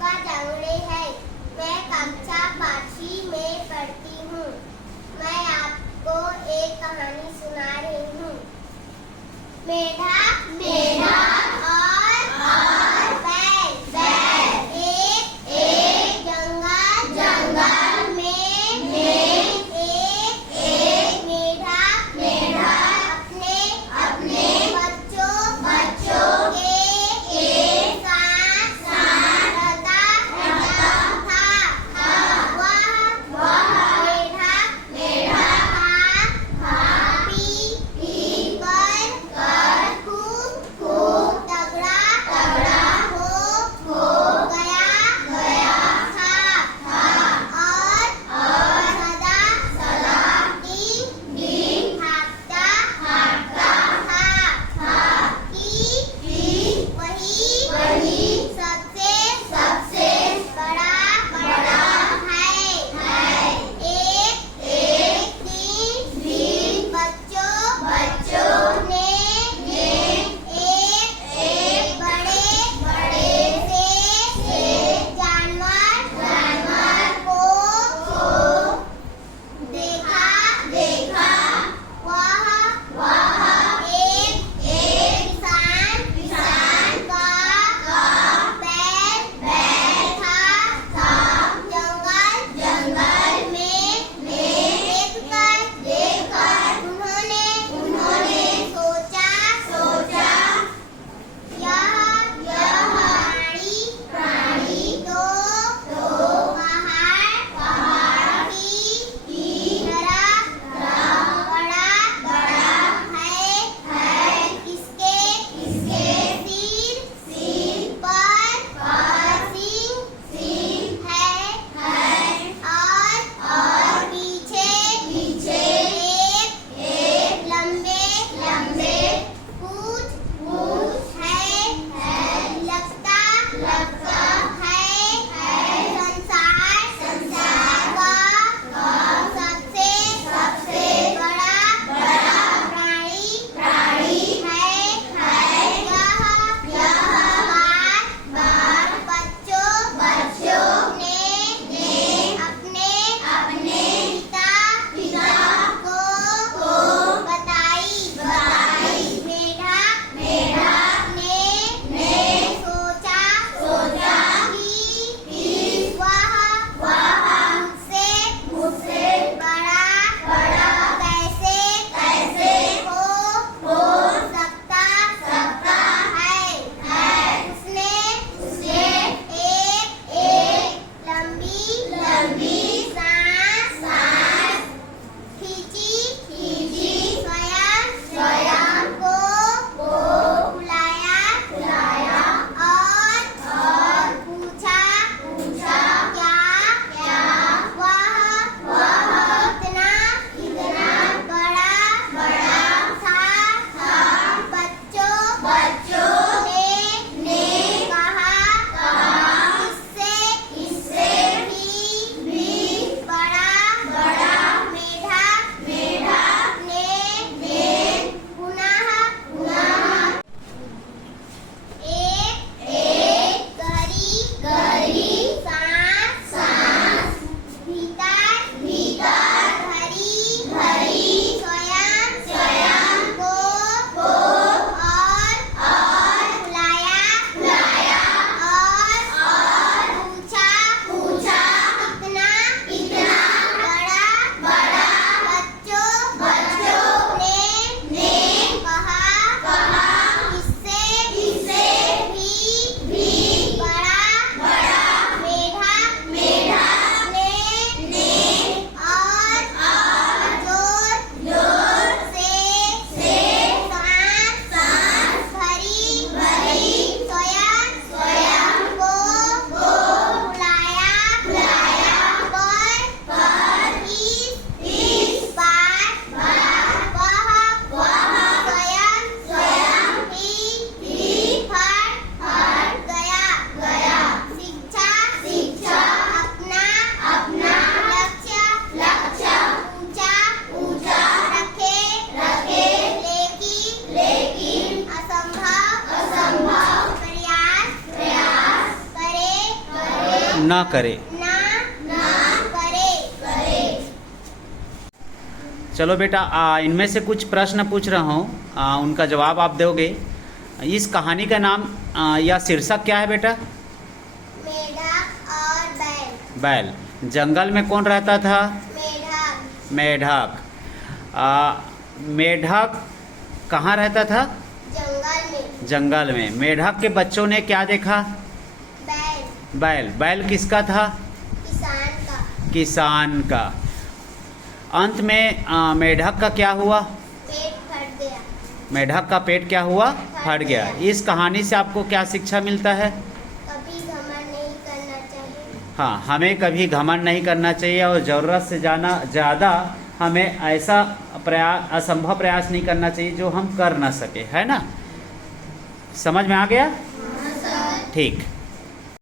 का जंगले है। मैं कक्षा 5वीं में पढ़ती हूँ। मैं आपको एक कहानी सुना रही हूँ। मेढक मेढक और बैल एक जंगल में एक मेढक अपने बच्चों के साथ रहता था। वह मेढक खा पी कर खूब ना करे। चलो बेटा, इनमें से कुछ प्रश्न पूछ रहा हूँ, उनका जवाब आप दोगे। इस कहानी का नाम या शीर्षक क्या है बेटा? मेढक और बैल। बैल। जंगल में कौन रहता था? मेढक। मेढक। मेढक कहाँ रहता था? जंगल में। जंगल में। मेढक के बच्चों ने क्या देखा? बैल। बैल। बैल किसका था? किसान का। किसान का। अंत में मेढक का क्या हुआ? पेट फट गया। मेढक का पेट क्या हुआ? फट गया। इस कहानी से आपको क्या शिक्षा मिलता है? कभी घमंड नहीं करना चाहिए। हाँ, हमें कभी घमंड नहीं करना चाहिए और ज़रूरत से ज़्यादा हमें ऐसा असंभव प्रयास नहीं करना चाहिए जो हम कर ना सके, है ना? समझ में आ गया? हाँ सर। ठीक।